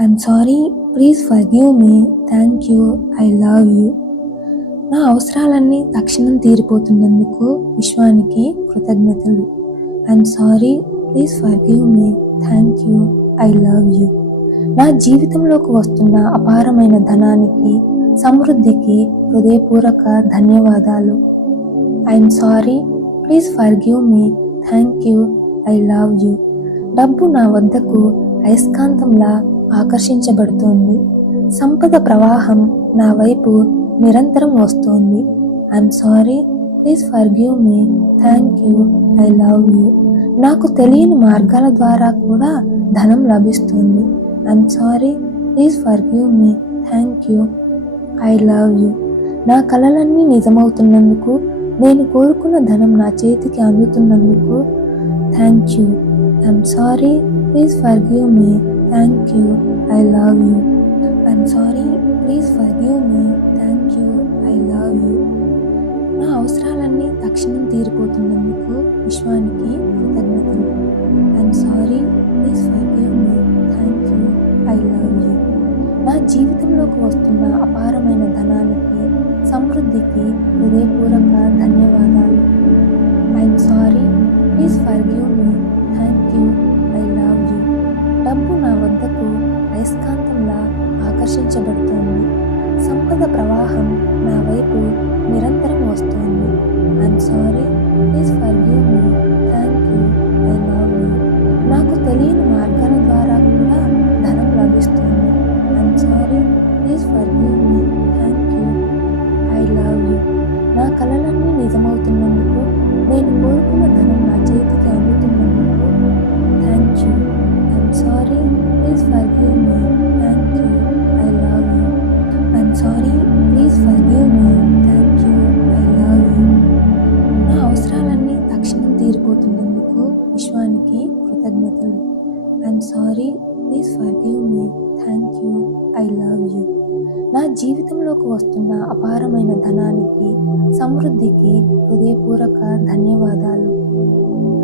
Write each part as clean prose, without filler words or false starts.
I'm sorry, please forgive me, thank you, I love you. నా అవసరాలన్నీ తక్షణం తీరిపోతున్నందుకు విశ్వానికి కృతజ్ఞతలు. I'm sorry, please forgive me, thank you, I love you. నా జీవితంలోకి వస్తున్న అపారమైన ధనానికి, సమృద్ధికి హృదయపూర్వక ధన్యవాదాలు. I'm sorry, please forgive me, thank you, I love you. డబ్బు నా వద్దకు అయస్కాంతంలా ఆకర్షించబడుతోంది. సంపద ప్రవాహం నా వైపు నిరంతరం వస్తోంది. I'm sorry, please forgive me, thank you, I love you. నాకు తెలియని మార్గాల ద్వారా కూడా ధనం లభిస్తుంది. I'm sorry, please forgive me, thank you, I love you. నా కలలన్నీ నిజమవుతున్నందుకు, నేను కోరుకున్న ధనం నా చేతికి అందుతున్నందుకు thank you. I'm sorry, please forgive me, thank you, I love you. I'm sorry, please forgive me, thank you, I love you. నా అవసరాలన్నీ తక్షణం తీరిపోతున్నందుకు విశ్వానికి కృతజ్ఞతలు. I'm sorry, please forgive me, thank you, I love you. నా జీవితంలోకి వస్తున్న అపారమైన ధనానికి, సమృద్ధికి హృదయపూర్వక ధన్యవాదాలు. I'm sorry, please forgive me, thank you, I love you. డబ్బు నా వద్దకు అయస్కాంతంలా ఆకర్షించబడుతోంది. సంపద ప్రవాహం నా వైపు నిరంతరం వస్తోంది. I'm sorry, please forgive me, thank you, I love you. నాకు తెలియని మార్గాల ద్వారా కూడా ధనం లభిస్తుంది. I'm sorry, please forgive me, thank you, I love you. నా కలలన్నీ నిజమవుతున్నందుకు, నేను కోరుకున్న ధనం నా చేతికి అందుతున్నందుకు thank you. I'm sorry, please forgive me, thank you, I love you. I'm sorry, please forgive me, thank you, I love you. నా అవసరాలన్నీ తక్షణం తీరిపోతున్నందుకు విశ్వానికి కృతజ్ఞతలు. I'm sorry, please forgive me, thank you, I love you. నా జీవితంలోకి వస్తున్న అపారమైన ధనానికి, సమృద్ధికి హృదయపూర్వక ధన్యవాదాలు.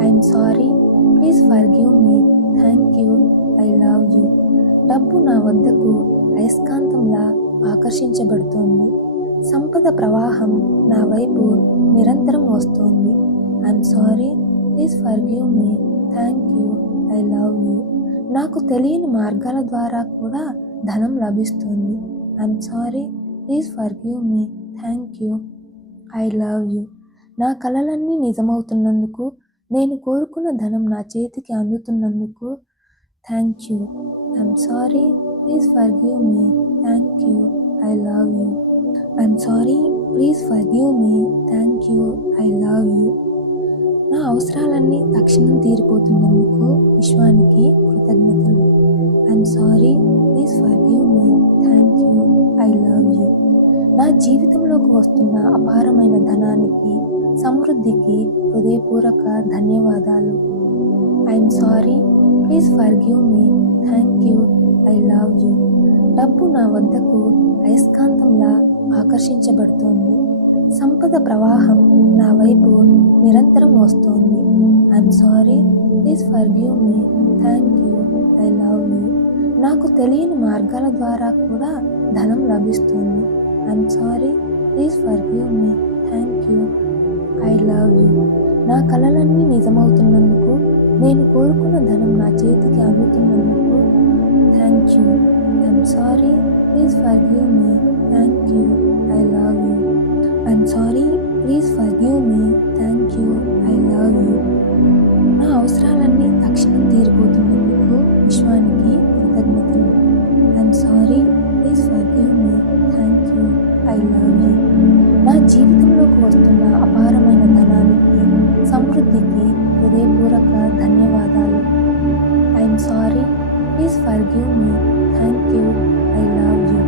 I'm sorry, please forgive me, thank you, I love you. డబ్బు నా వద్దకు అయస్కాంతంలా ఆకర్షించబడుతోంది. సంపద ప్రవాహం నా వైపు నిరంతరం వస్తోంది. I'm sorry, please forgive me, thank you, I love you. నాకు తెలియని మార్గాల ద్వారా కూడా ధనం లభిస్తుంది. I'm sorry, please forgive me, thank you, I love you. నా కలలన్నీ నిజమవుతున్నందుకు, నేను కోరుకున్న ధనం నా చేతికి అందుతున్నందుకు thank you. I'm sorry, please forgive me, thank you, I love you. I'm sorry, please forgive me, thank you, I love you. నా అవసరాలన్నీ తక్షణం తీరిపోతున్నందుకు విశ్వానికి కృతజ్ఞతలు. I'm sorry, please forgive me, thank you, I love you. నా జీవితంలోకి వస్తున్న అపారమైన ధనానికి, సమృద్ధికి హృదయపూర్వక ధన్యవాదాలు. I'm sorry, please forgive me, thank you, I love you. డబ్బు నా వద్దకు అయస్కాంతంలా ఆకర్షించబడుతోంది. సంపద ప్రవాహం నా వైపు నిరంతరం వస్తోంది. I'm sorry, please forgive me, thank you, I love you. నాకు తెలియని మార్గాల ద్వారా కూడా ధనం లభిస్తుంది. I'm sorry, please forgive me, thank you, I love you. నా కలలన్నీ నిజమవుతున్నందుకు, నేను కోరుకున్న ధనం నా చేతికి అందుతున్నందుకు thank you. I'm sorry, please forgive me, thank you, I love you. I'm sorry, please forgive me, thank you, I love you. నా అవసరాలన్నీ తక్షణం తీరిపోతున్నందుకు విశ్వానికి కృతజ్ఞతలు. I'm sorry, please forgive me, thank you, I love you. నా జీవితంలోకి వస్తున్న అపారమైన ధనానికి, సమృద్ధికి హృదయపూర్వక ధన్యవాదాలు. I'm sorry, please forgive me, thank you, I love you.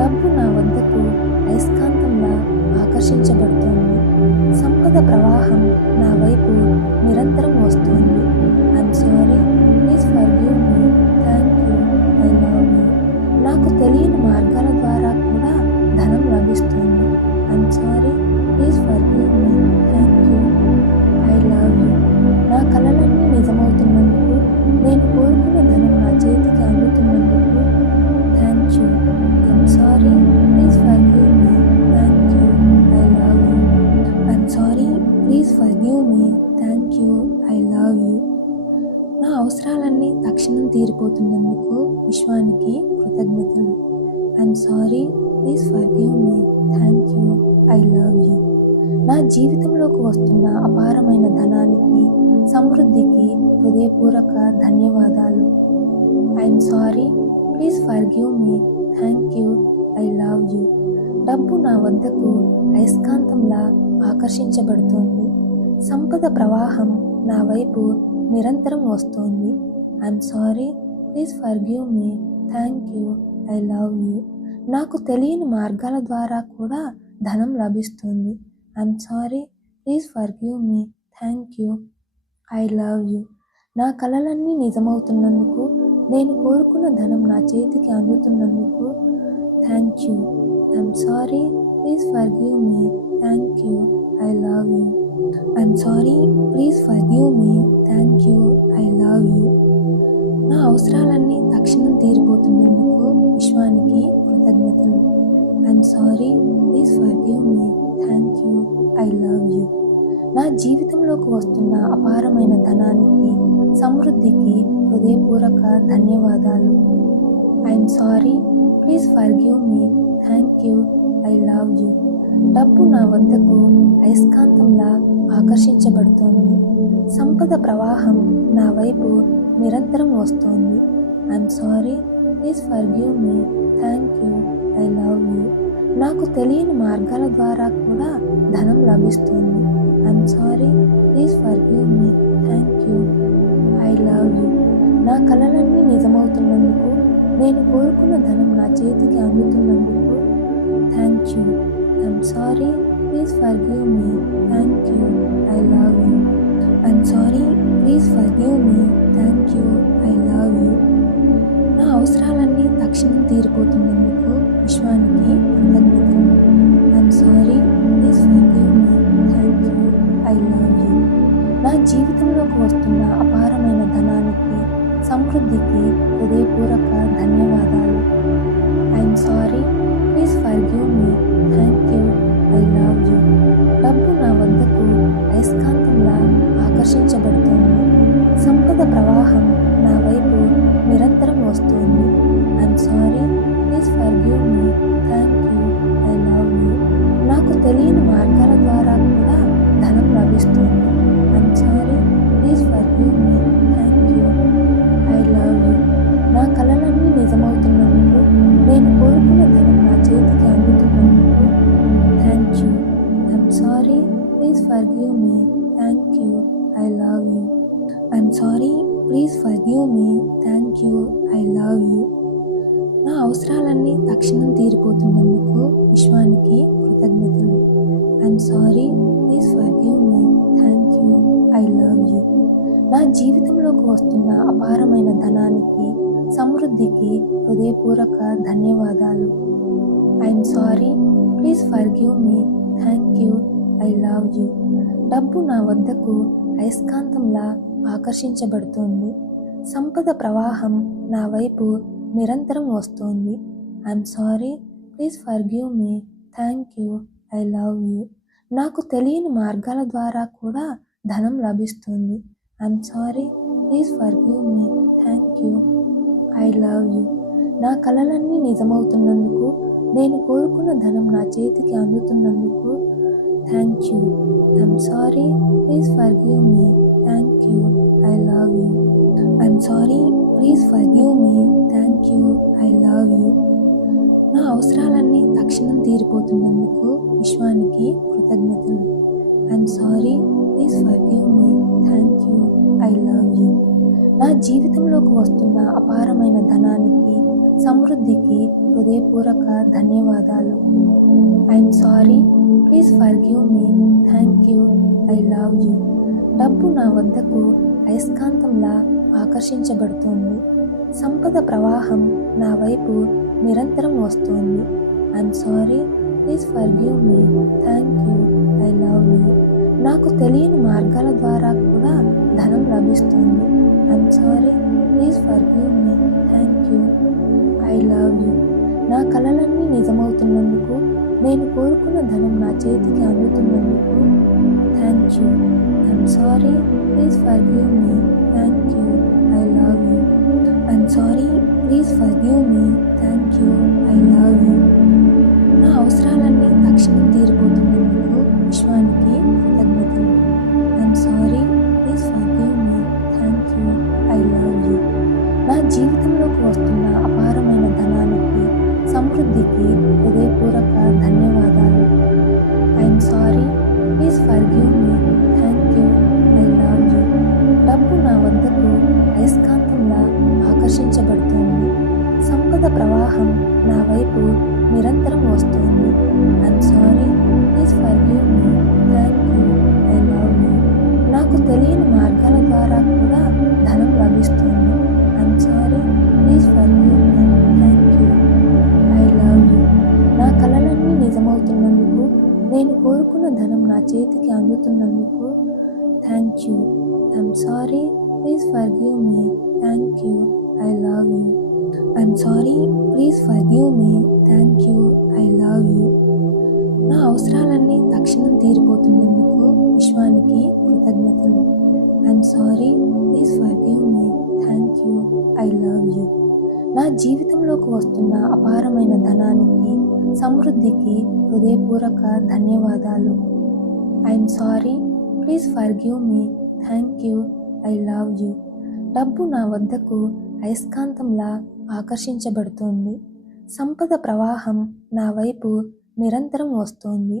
డబ్బు నా వద్దకు అయస్కాంతంలా ఆకర్షించబడుతోంది. సంపద ప్రవాహం నా వైపు నిరంతరం వస్తోంది. I'm sorry, please forgive me, thank you, I love you. నాకు తెలియని మార్గాల ద్వారా కూడా ధనం లభిస్తుంది. I'm sorry, please forgive me, thank you, I love you. నా కలలన్నీ నిజమవుతున్నందుకు, నేను కోరుకున్న ధనం నా చేతికి అందుతున్నందుకు తీరిపోతున్నందుకు విశ్వానికి కృతజ్ఞతలు. I'm sorry, please forgive me, thank you, I love you. నా జీవితంలోకి వస్తున్న అపారమైన ధనానికి, సమృద్ధికి హృదయపూర్వక ధన్యవాదాలు. I'm sorry, please forgive me, thank you, I love you. డబ్బు నా వద్దకు అయస్కాంతంలా ఆకర్షించబడుతోంది. సంపద ప్రవాహం నా వైపు నిరంతరం వస్తోంది. I'm sorry, please forgive me, thank you, I love you. నాకు తెలియని మార్గాల ద్వారా కూడా ధనం లభిస్తుంది. I'm sorry, please forgive me, thank you, I love you. నా కలలన్నీ నిజమవుతున్నందుకు, నేను కోరుకున్న ధనం నా చేతికి అందుతున్నందుకు thank you. I'm sorry, please forgive me, thank you, I love you. I'm sorry, please forgive me, thank you, I love you. నా అవసరాలన్నీ తక్షణం తీరిపోతున్నందుకు విశ్వానికి కృతజ్ఞతలు. I'm sorry, please forgive me, thank you, I love you. నా జీవితంలోకి వస్తున్న అపారమైన ధనానికి, సమృద్ధికి హృదయపూర్వక ధన్యవాదాలు. I'm sorry, please forgive me, thank you, I love you. డబ్బు నా వద్దకు అయస్కాంతంలా ఆకర్షించబడుతోంది. సంపద ప్రవాహం నా వైపు నిరంతరం వస్తోంది. I'm sorry, please forgive me, thank you, I love you. నాకు తెలియని మార్గాల ద్వారా కూడా ధనం లభిస్తుంది. I'm sorry, please forgive me, thank you, I love you. నా కలలన్నీ నిజమవుతున్నందుకు, నేను కోరుకున్న ధనం నా చేతికి అందుతున్నందుకు thank you. I'm sorry, please forgive me, thank you, I love you. I'm sorry, please forgive me, thank you, I love you. నా అవసరాలన్నీ తక్షణం తీరిపోతున్నందుకు విశ్వానికి కృతజ్ఞతలు. I'm sorry, please forgive me, thank you, I love you. నా జీవితంలోకి వస్తున్న అపారమైన ధనానికి, సమృద్ధికి హృదయపూర్వక ధన్యవాదాలు. I'm sorry, please forgive me, thank you, I love you. డబ్బు నా వద్దకు అయస్కాంతంలా ఆకర్షించబడుతోంది. సంపద ప్రవాహం నా వైపు నిరంతరం వస్తోంది. I'm sorry, please forgive me, thank you, I love you. నాకు తెలియని మార్గాల ద్వారా కూడా ధనం లభిస్తుంది. I'm sorry, please forgive me, thank you, I love you. నా కలలన్నీ నిజమవుతున్నందుకు, నేను కోరుకున్న ధనం నా చేతికి అందుతున్నందుకు thank you. I'm sorry, please forgive me, thank you, I love you. I'm sorry, please forgive me, thank you, I love you. నా అవసరాలన్నీ తక్షణం తీరిపోతున్నందుకు విశ్వానికి కృతజ్ఞతలు. I'm sorry, please forgive me, thank you, I love you. నా జీవితంలోకి వస్తున్న అపారమైన ధనానికి, సమృద్ధికి హృదయపూర్వక ధన్యవాదాలు. I'm sorry, please forgive me, thank you, I love you. డబ్బు నా వద్దకు అయస్కాంతంలా ఆకర్షించబడుతోంది. సంపద ప్రవాహం నా వైపు నిరంతరం వస్తోంది. I'm sorry, please forgive me, thank you, I love you. నాకు తెలియని మార్గాల ద్వారా కూడా ధనం లభిస్తుంది. I'm sorry, please forgive me, thank you, I love you. నా కలలన్నీ నిజమవుతున్నందుకు, నేను కోరుకున్న ధనం నా చేతికి అందుతున్నందుకు thank you. I'm sorry, please forgive me, thank you, I love you. I'm sorry, please forgive me, thank you, I love you. నా అవసరాలన్నీ తక్షణం తీరిపోతున్నందుకు విశ్వానికి కృతజ్ఞతలు. I'm sorry, please forgive me, thank you, I love you. నా జీవితంలోకి వస్తున్న అపారమైన ధనానికి, సమృద్ధికి హృదయపూర్వక ధన్యవాదాలు. I'm sorry, please forgive me, thank you, I love you. డబ్బు నా వద్దకు అయస్కాంతంలా ఆకర్షించబడుతోంది. సంపద ప్రవాహం నా వైపు నిరంతరం వస్తోంది. I'm sorry, please forgive me, thank you, I love you. నాకు తెలియని మార్గాల ద్వారా కూడా ధనం లభిస్తుంది. I'm sorry, please forgive me, thank you, I love you. నా కలలన్నీ నిజమవుతున్నందుకు, నేను కోరుకున్న ధనం నా చేతికి అందుతున్నందుకు thank you. I'm sorry, please forgive me. Thank you, I love you. I'm sorry, please forgive me. Thank you, I love you. నా అవసరాలన్నీ తక్షణం తీరిపోతున్నందుకు విశ్వానికి కృతజ్ఞతలు. I'm sorry, please forgive me. Thank you, I love you. నా జీవితంలోకి వస్తున్న అపారమైన ధనానికి, సమృద్ధికి హృదయపూర్వక ధన్యవాదాలు. I'm sorry, please forgive me. Thank you, I love you. డబ్బు నా వద్దకు అయస్కాంతంలా ఆకర్షించబడుతోంది. సంపద ప్రవాహం నా వైపు నిరంతరం వస్తోంది. I'm sorry, please forgive me. Thank you, I love you. నాకు తెలియని మార్గాల ద్వారా కూడా ధనం లభిస్తుంది. I'm sorry, please forgive me. Thank you, I love you. నా కలలన్నీ నిజమవుతున్నందుకు, నేను కోరుకున్న ధనం నా చేతికి అందుతున్నందుకు thank you. I'm sorry, please forgive me. Thank you, I love you. I'm sorry, please forgive me. Thank you, I love you. నా అవసరాలన్నీ తక్షణం తీరిపోతున్నందుకు విశ్వానికి కృతజ్ఞతలు. I'm sorry, please forgive me. Thank you, I love you. నా జీవితంలోకి వస్తున్న అపారమైన ధనానికి, సమృద్ధికి హృదయపూర్వక ధన్యవాదాలు. I'm sorry, please forgive me. Thank you, I love you. డబ్బు నా వద్దకు అయస్కాంతంలా ఆకర్షించబడుతోంది. సంపద ప్రవాహం నా వైపు నిరంతరం వస్తోంది.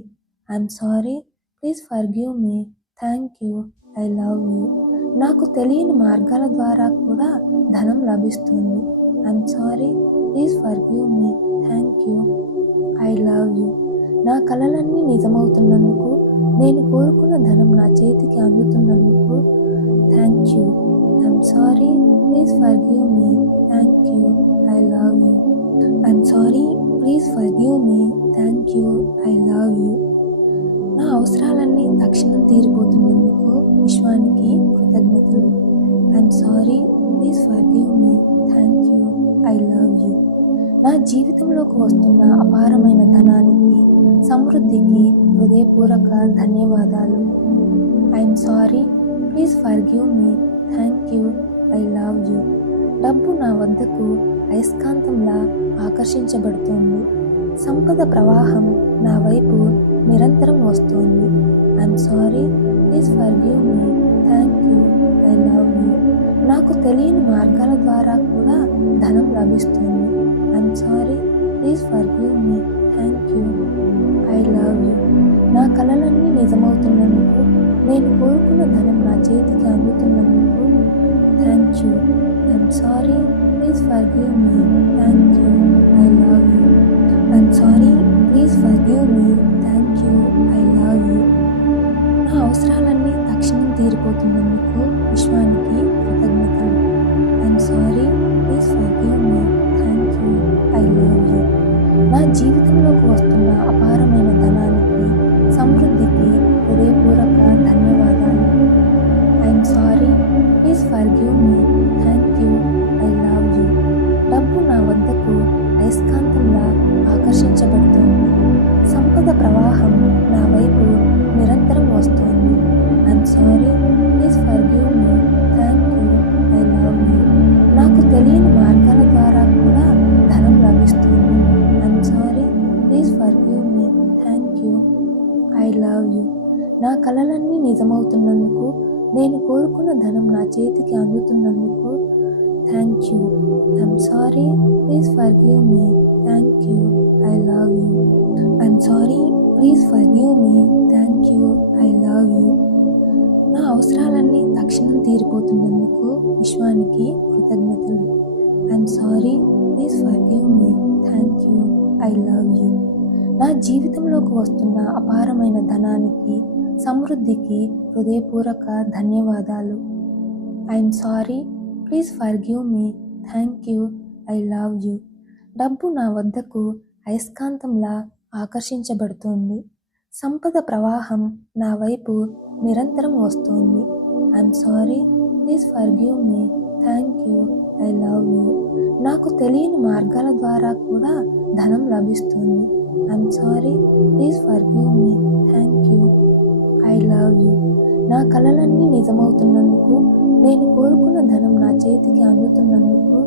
I'm sorry, please forgive me. Thank you, I love you. నాకు తెలియని మార్గాల ద్వారా కూడా ధనం లభిస్తుంది. I'm sorry, please forgive me. Thank you, I love you. నా కలలన్నీ నిజమవుతున్నందుకు, నేను కోరుకున్న ధనం నా చేతికి అందుతున్నందుకు thank you. I'm sorry, please forgive me. Thank you, I love you. I'm sorry, please forgive me. Thank you, I love you. నా అవసరాలన్నీ తక్షణం తీరిపోతున్నందుకు విశ్వానికి కృతజ్ఞతలు. I'm sorry, please forgive me. Thank you, I love you. నా జీవితంలోకి వస్తున్న అపారమైన ధనానికి, సమృద్ధికి హృదయపూర్వక ధన్యవాదాలు. I'm sorry, please forgive me. Thank you, I love you. డబ్బు నా వద్దకు అయస్కాంతంలా ఆకర్షించబడుతోంది. సంపద ప్రవాహం నా వైపు నిరంతరం వస్తోంది. I'm sorry, please forgive me. Thank you, I love you. నాకు తెలియని మార్గాల ద్వారా కూడా ధనం లభిస్తుంది. I'm sorry, please forgive me. Thank you, I love you. నా కలలన్నీ నిజమవుతున్నందుకు, నేను కోరుకున్న ధనం నా చేతికి అందుతున్నందుకు thank you. I'm sorry, please forgive me. Thank you, I love you. I'm sorry, please forgive me. Thank you, I love you. నా అవసరాలన్నీ తక్షణం తీరిపోతున్నందుకు విశ్వానికి కృతజ్ఞతలు. I'm sorry, please forgive me. Thank you, I love you. నా జీవితంలోకి వస్తున్న అపారమైన ధనానికి, సమృద్ధికి హృదయపూర్వక ధన్యవాదాలు. I'm sorry, please forgive me. Thank you, I love you. డబ్బు నా వద్దకు అయస్కాంతంలా ఆకర్షించబడుతోంది. సంపద ప్రవాహం నా వైపు నిరంతరం వస్తోంది. I'm sorry, please forgive me. Thank you, I love you. నాకు తెలియని మార్గాల ద్వారా కూడా ధనం లభిస్తుంది. I'm sorry, please forgive me. Thank you, I love you. నా కలలన్నీ నిజమవుతున్నందుకు, నేను కోరుకున్న ధనం నా చేతికి అందుతున్నందుకు thank you. I'm sorry, please forgive me. Thank you, I love you. I'm sorry, please forgive me. Thank you, I love you. నా అవసరాలన్నీ తక్షణం తీరిపోతున్నందుకు విశ్వానికి కృతజ్ఞతలు. I'm sorry, please forgive me. Thank you, I love you. నా జీవితంలోకి వస్తున్న అపారమైన ధనానికి, సమృద్ధికి హృదయపూర్వక ధన్యవాదాలు. I'm sorry, please forgive me. Thank you, I love you. డబ్బు నా వద్దకు అయస్కాంతంలా ఆకర్షించబడుతోంది. సంపద ప్రవాహం నా వైపు నిరంతరం వస్తోంది. I'm sorry, please forgive me. Thank you, I love you. నాకు తెలియని మార్గాల ద్వారా కూడా ధనం లభిస్తుంది. I'm sorry, please forgive me, thank you, I love you. నా కలలన్నీ నిజమవుతున్నందుకు, నేను కోరుకున్న ధనం నా చేతికి అందుతున్నందుకు